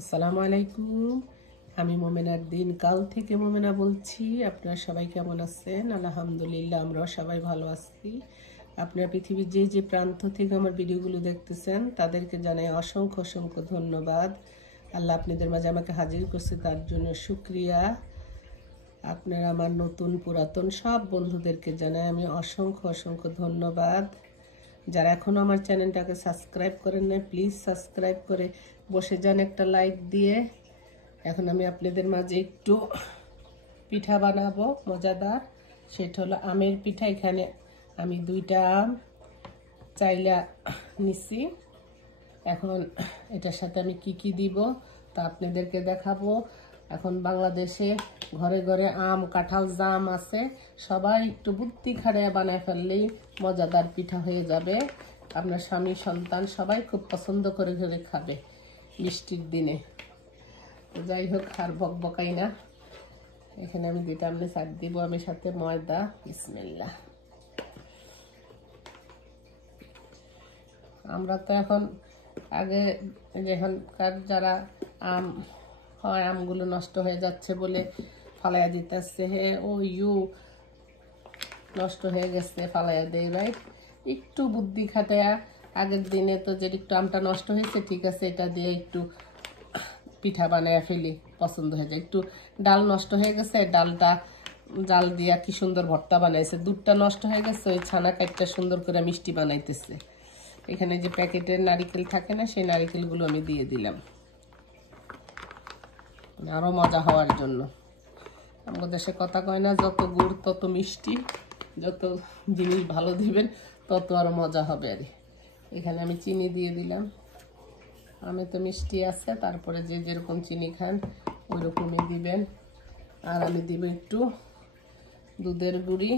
আসসালামু আলাইকুম। আমি মোমেনার দিন কাল থেকে মোমেনা বলছি। আপনারা সবাই কেমন আছেন? আলহামদুলিল্লাহ, আমরাও সবাই ভালো আছি। আপনারা পৃথিবীর যে যে প্রান্ত থেকে আমার ভিডিওগুলো দেখতেছেন তাদেরকে জানাই অসংখ্য অসংখ্য ধন্যবাদ। আল্লাহ আপনাদের মাঝে আমাকে হাজির করছে, তার জন্য শুকরিয়া। আপনারা আমার নতুন পুরাতন সব বন্ধুদেরকে জানাই আমি অসংখ্য অসংখ্য ধন্যবাদ। যারা এখনও আমার চ্যানেলটাকে সাবস্ক্রাইব করেন না, প্লিজ সাবস্ক্রাইব করে বসে যান একটা লাইক দিয়ে। এখন আমি আপনাদের মাঝে একটু পিঠা বানাবো মজাদার। সেটা হলো আমের পিঠা। এখানে আমি 2টা আম চাইলা নিছি। এখন এটার সাথে আমি কি দিব তা আপনাদেরকে দেখাবো। এখন বাংলাদেশে ঘরে ঘরে আম, কাঁঠাল, জাম আছে। সবাই একটু বুদ্ধি খাড়ায় বানায় ফেললেই মজাদার পিঠা হয়ে যাবে। আপনার স্বামী সন্তান সবাই খুব পছন্দ করে ঘরে খাবে মিষ্টির দিনে। যাই হোক, আর বকবকাই না। এখানে আমি 2টা আমনে চাট দিব। আমি সাথে ময়দা। বিসমিল্লাহ। আমরা তো এখন আগে যেখানকার যারা আম হয়, আমগুলো নষ্ট হয়ে যাচ্ছে বলে ফালাইয়া দিতেছে। নষ্ট হয়ে গেছে ফালাইয়া দেয়, রাইট? একটু বুদ্ধি খাটায়া আগের দিনে তো যে একটু আমটা নষ্ট হয়েছে, ঠিক আছে, এটা দিয়ে একটু পিঠা বানায় ফেলি, পছন্দ হয়ে যায়। একটু ডাল নষ্ট হয়ে গেছে, ডালটা জাল দিয়া কি সুন্দর ভর্তা বানাইছে। দুধটা নষ্ট হয়ে গেছে, ওই ছানা কাটটা সুন্দর করে মিষ্টি বানাইতেছে। এখানে যে প্যাকেটের নারিকেল থাকে না, সেই নারিকেলগুলো আমি দিয়ে দিলাম আরো মজা হওয়ার জন্য। আমাদের দেশে কথা কয় না, যত গুড় তত মিষ্টি, যত জিনিস ভালো দিবেন তত আরো মজা হবে। আর এখানে আমি চিনি দিয়ে দিলাম। আমি তো মিষ্টি আছে, তারপরে যে যেরকম চিনি খান ওই রকমই দিবেন। আর আমি দিব একটু দুধের গুঁড়ি।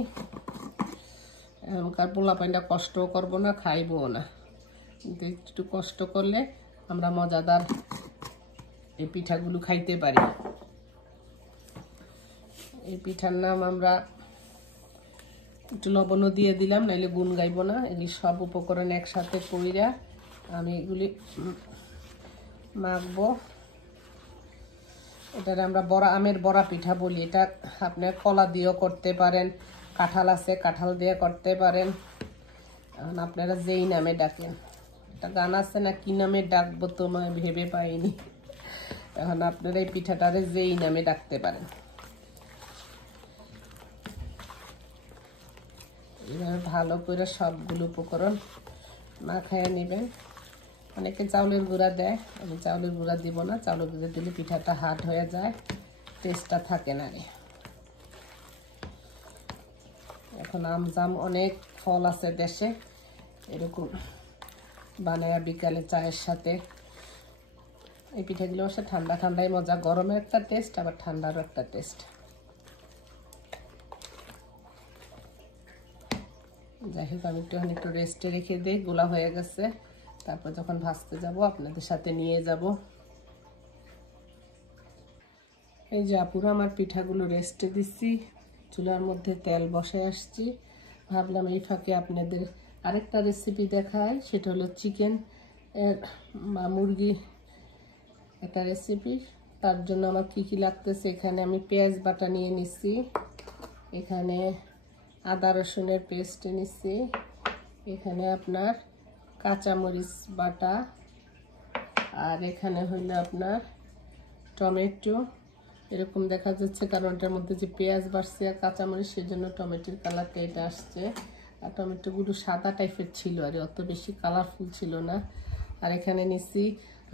এখনকার পোলাপাইনটা কষ্টও করবো না, খাইবও না, কিন্তু একটু কষ্ট করলে আমরা মজাদার এই পিঠাগুলো খাইতে পারি। এই পিঠার নাম আমরা একটু লবণও দিয়ে দিলাম, নাইলে গুণ গাইব না। এগুলি সব উপকরণ একসাথে কইরা আমি এগুলি মাখবো। এটার আমরা আমের বড়া পিঠা বলি। এটা আপনার কলা দিয়েও করতে পারেন, কাঁঠাল আছে কাঁঠাল দিয়ে করতে পারেন। এখন আপনারা যেই নামে ডাকেন। একটা গান আছে না, কি নামে ডাকবো তোমায় ভেবে পাইনি। এখন আপনারা এই পিঠাটারে যেই নামে ডাকতে পারেন। এভাবে ভালো করে সবগুলো উপকরণ মাখাইয়া নেবেন। অনেকে চাউলের গুঁড়া দেয়, আমি চাউলের গুঁড়া দিব না। চাউলের গুঁড়া দিলে পিঠাটা হার্ড হয়ে যায়, টেস্টটা থাকে না রে। এখন আম জাম অনেক ফল আছে দেশে, এরকম বানায়া বিকালে চায়ের সাথে। এই পিঠাগুলো অবশ্য ঠান্ডা ঠান্ডাই মজা। গরমের একটা টেস্ট, আবার ঠান্ডারও একটা টেস্ট। যাই হোক, আমি একটু রেস্টে রেখে দিই। গোলা হয়ে গেছে, তারপর যখন ভাজতে যাব আপনাদের সাথে নিয়ে যাব। এই যে আপুরা, আমার পিঠাগুলো রেস্টে দিচ্ছি, চুলার মধ্যে তেল বসে আসছি। ভাবলাম এই ফাঁকে আপনাদের আরেকটা রেসিপি দেখাই। সেটা হলো চিকেন বা মুরগি একটা রেসিপি। তার জন্য আমার কি লাগতেছে, এখানে আমি পেঁয়াজ বাটা নিয়ে নিচ্ছি, এখানে আদা রসুনের পেস্ট নিচ্ছি, এখানে আপনার কাঁচামরিচ বাটা, আর এখানে হইলো আপনার টমেটো। এরকম দেখা যাচ্ছে কারণ এটার মধ্যে যে পেঁয়াজ বাড়ছে আর কাঁচামরিচ, সেজন্য টমেটোর কালারটা এটা আসছে। আর টমেটোগুলো সাদা টাইপের ছিল, আর অত বেশি কালারফুল ছিল না। আর এখানে নিচ্ছি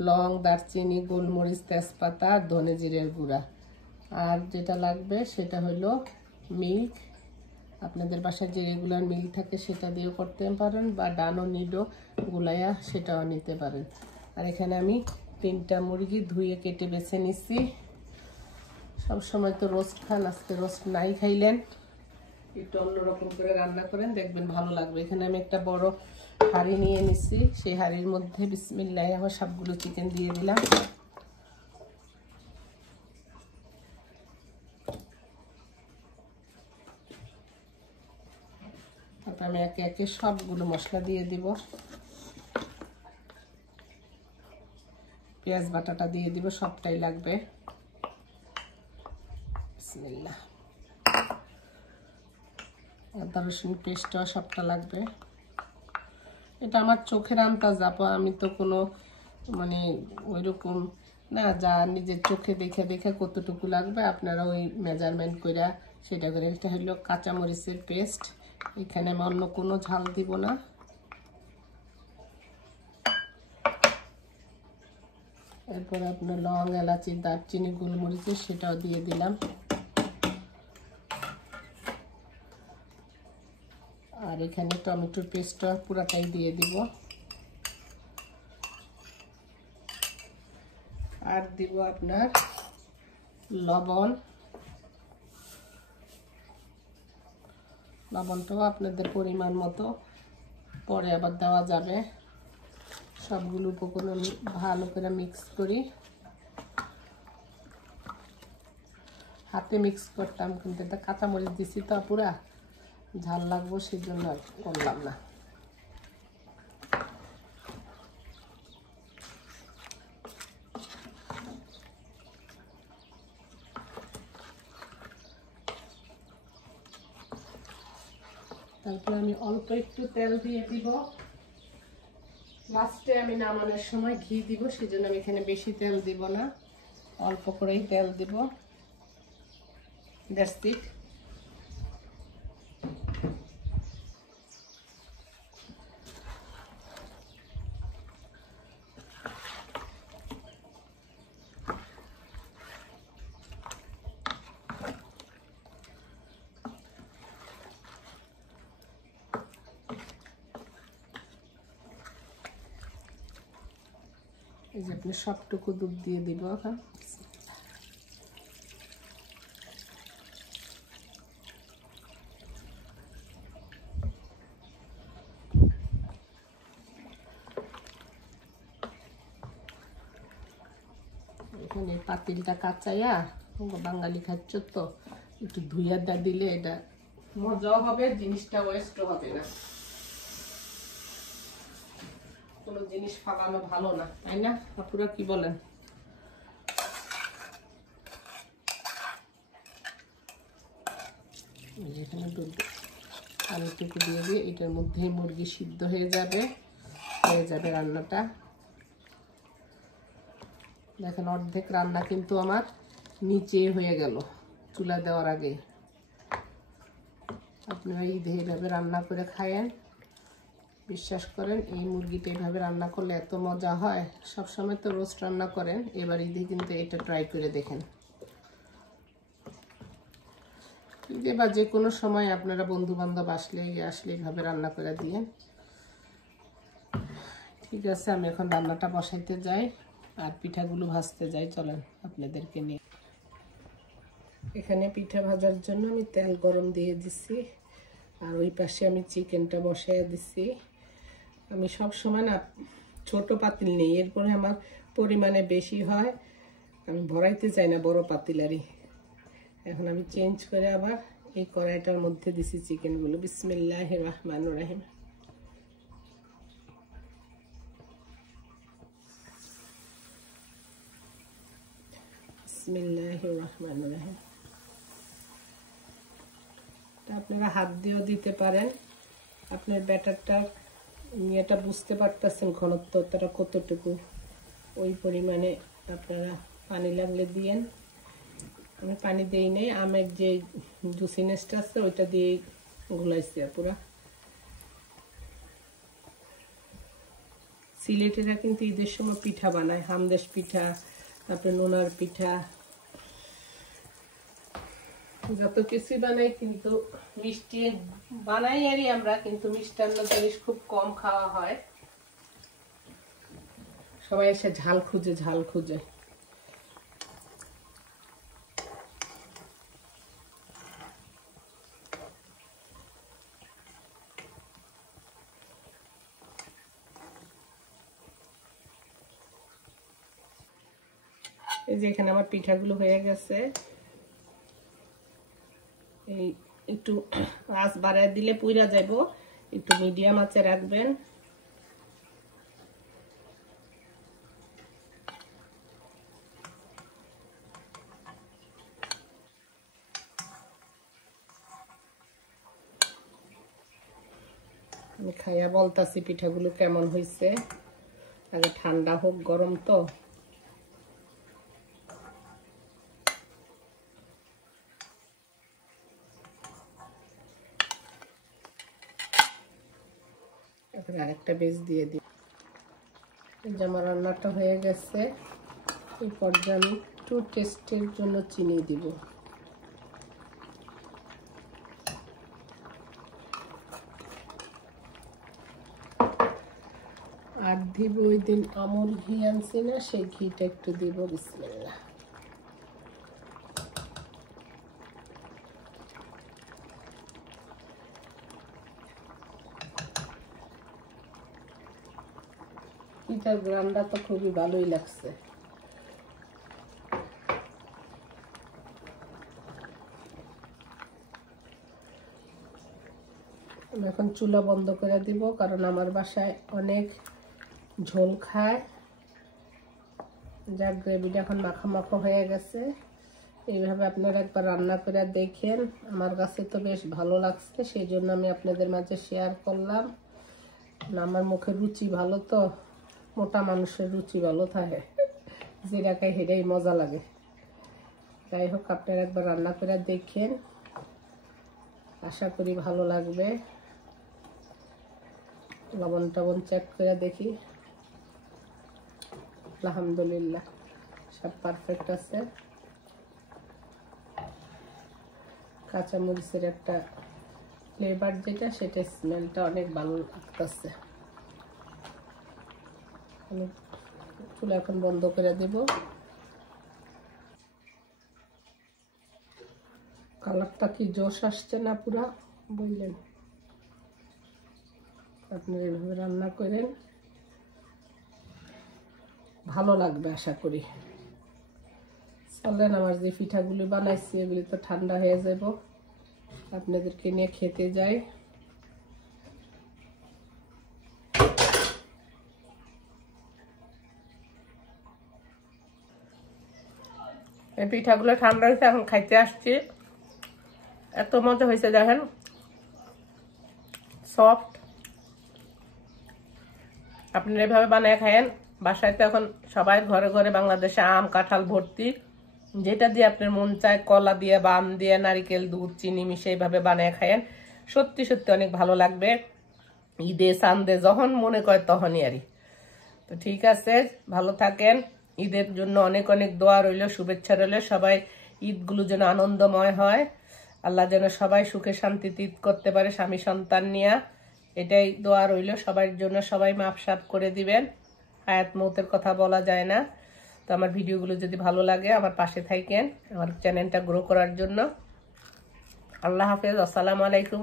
লং, দারচিনি, গোলমরিচ, তেজপাতা, ধনে জিরের গুঁড়া। আর যেটা লাগবে সেটা হলো মিল্ক। আপনাদের বাসায় যে রেগুলার মিল্ক থাকে সেটা দিয়েও করতে পারেন, বা ডানো নিডো গুলাইয়া সেটাও নিতে পারেন। আর এখানে আমি 3টা মুরগি ধুয়ে কেটে বেছে নিচ্ছি। সবসময় তো রোস্ট খান, আজকে রোস্ট নাই খাইলেন, একটু অন্যরকম করে রান্না করেন, দেখবেন ভালো লাগবে। এখানে আমি একটা বড় হাঁড়ি নিয়ে নিচ্ছি, সেই হাঁড়ির মধ্যে বিসমিল্লাহ আমার সবগুলো চিকেন দিয়ে দিলাম। তারপর আমি একে একে সবগুলো মশলা দিয়ে দিব। পেঁয়াজ বাটাটা দিয়ে দিব, সবটাই লাগবে। বিসমিল্লাহ। আদা রসুন পেস্টটা সবটা লাগবে। এটা আমার চোখের আন্দাজ আপা, আমি তো কোনো মানে ওইরকম না, যা নিজের চোখে দেখে দেখে কতটুকু লাগবে আপনারা ওই মেজারমেন্ট করে সেটা করে। এটা হলো কাঁচামরিচের পেস্ট, এখানে আমি অন্য কোনো ঝাল দিব না। এরপর আপনার লং, এলাচি, দারচিনি, গোলমরিচ সেটাও দিয়ে দিলাম। আর এখানে টমেটোর পেস্টটা পুরাটাই দিয়ে দিব। আর দিব আপনার লবণ। লবণটাও আপনাদের পরিমাণ মতো পরে আবার দেওয়া যাবে। সবগুলো উপকরণ ভালো করে মিক্স করি। হাতে মিক্স করতাম, কিন্তু এটা কাঁচামরিচ দিছি তো পুরা ঝাল লাগবো, সেই জন্য করলাম না। তারপরে আমি অল্প একটু তেল দিয়ে দিব। লাস্টে আমি নামানোর সময় ঘি দিব, সেজন্য আমি এখানে বেশি তেল দিব না, অল্প করেই তেল দিব। That's it. এই যে আপনি সবটুকু দুধ দিয়ে দিব এখন। এখানে পাতিলটা কাঁচাইয়া, বাঙালি খাচ্ছ তো একটু ধুইয়া দিলে এটা মজাও হবে, জিনিসটা ওয়েস্টও হবে না। কোনো জিনিস ফালানো ভালো না, তাই না আপনারা কি বলেন? এখানে দুধ আলুটুকু দিয়ে দিয়ে এটার মধ্যে মুরগি সিদ্ধ হয়ে যাবে রান্নাটা। দেখেন অর্ধেক রান্না কিন্তু আমার নিচে হয়ে গেল চুলা দেওয়ার আগে। আপনারা এইভাবে রান্না করে খায়েন, বিশ্বাস করেন এই মুরগিটা এইভাবে রান্না করলে এত মজা হয়। সবসময় তো রোস্ট রান্না করেন, এবার ঈদে কিন্তু এটা ট্রাই করে দেখেন। ঈদে বা যে কোনো সময় আপনারা বন্ধু বান্ধব আসলে এইভাবে রান্না করে দিয়ে। ঠিক আছে, আমি এখন রান্নাটা বসাইতে যাই আর পিঠাগুলো ভাজতে যাই। চলেন আপনাদেরকে নিয়ে। এখানে পিঠা ভাজার জন্য আমি তেল গরম দিয়ে দিছি, আর ওই পাশে আমি চিকেনটা বসাইয়া দিছি। আমি সব সময় না ছোট পাতিল নেই, এরপরে আমার পরিমাণে বেশি হয়, আমি ভরাইতে চাই না বড় পাতিলারই। এখন আমি চেঞ্জ করে আবার এই কড়াইটার মধ্যে দিছি চিকেনগুলো। বিসমিল্লাহির রহমানির রহিম। বিসমিল্লাহির রহমানির রহিম। আপনারা হাত দিয়েও দিতে পারেন। আপনার ব্যাটারটা এটা বুঝতে পারতেছেন ঘনত্বটা কতটুকু, ওই পরিমাণে আপনারা পানি লাগলে দিয়েন। আমি পানি দিই নাই, আমের যে জুসিনেসটা আছে ওইটা দিয়ে গুলাইছি পুরা। সিলেটেরা কিন্তু ঈদের সময় পিঠা বানায়, হামদেশ পিঠা, তারপরে নোনার পিঠা, যত কিছু বানাই, কিন্তু মিষ্টি বানাই আরই আমরা, কিন্তু মিষ্টান্ন জিনিস খুব কম খাওয়া হয়। সবাই এসে ঝাল খুঁজে। এই যে এখানে আমার পিঠাগুলো হয়ে গেছে। এই একটু আঁচ বাড়ায় দিলে পুইরা যাব, একটু মিডিয়াম আঁচে রাখবেন। আমি খাইয়া বলতাছি পিঠাগুলো কেমন হয়েছে। আগে ঠান্ডা হোক, গরম তো। এখন আরেকটা বেজ দিয়ে দিই। আমার রান্নাটা হয়ে গেছে। এই পর্যায়ে আমি একটু টেস্টের জন্য চিনি দিব। আর দিব ওই দিন আমুল ঘি আনছি না, সেই ঘিটা একটু দিব। বিসমিল্লাহ। পিঠার গ্রানটা তো খুবই ভালোই লাগছে। আমি এখন চুলা বন্ধ করে দিব, কারণ আমার বাসায় অনেক ঝোল খায়। যা গ্রেভিটা এখন মাখা মাখা হয়ে গেছে। এইভাবে আপনারা একবার রান্না করে দেখেন। আমার কাছে তো বেশ ভালো লাগছে, সেই জন্য আমি আপনাদের মাঝে শেয়ার করলাম। আমার মুখের রুচি ভালো তো, মোটা মানুষের রুচি ভালো থাকে, যেটা খাই সেটাই মজা লাগে। যাই হোক, আপনারা একবার রান্না করে দেখেন, আশা করি ভালো লাগবে। লবণ টবণ চেক করে দেখি। আলহামদুলিল্লাহ, সব পারফেক্ট আছে। কাঁচামরিচের একটা ফ্লেভার যেটা, সেটা স্মেলটা অনেক ভালো লাগতেছে। আমি চুলা এখন বন্ধ করে দেব। কালারটা কি জোশ আসছে না পুরা, বললেন। আপনারা এভাবে রান্না করেন, ভালো লাগবে আশা করি। চলেন, আমার যে পিঠাগুলি বানাইছি এগুলি তো ঠান্ডা হয়ে যাব, আপনাদেরকে নিয়ে খেতে যাই। এই পিঠাগুলো ঠান্ডা হয়েছে, এখন খাইতে আসছি। এত মজা হয়েছে, দেখেন, সফট। আপনারা এভাবে বানিয়ে খায়েন। বাসায় তো এখন সবাই ঘরে ঘরে বাংলাদেশে আম কাঁঠাল ভর্তি। যেটা দিয়ে আপনার মন চায়, কলা দিয়ে, বাম দিয়ে, নারিকেল, দুধ, চিনি মিশিয়ে এইভাবে বানিয়ে খায়েন। সত্যি সত্যি অনেক ভালো লাগবে। ঈদে সান্দে যখন মনে করে তখনই আরই। তো ঠিক আছে, ভালো থাকেন। ঈদের জন্য অনেক অনেক দোয়া রইল, শুভেচ্ছা রইল। সবাই ঈদগুলো যেন আনন্দময় হয়, আল্লাহ যেন সবাই সুখে শান্তিতে ঈদ করতে পারে স্বামী সন্তান নিয়ে। এটাই দোয়া রইল সবার জন্য। সবাই মাফ সাফ করে দিবেন, হায়াত মৌতের কথা বলা যায় না। তো আমার ভিডিওগুলো যদি ভালো লাগে, আমার পাশে থাকেন আমার চ্যানেলটা গ্রো করার জন্য। আল্লাহ হাফেজ, আসসালামু আলাইকুম।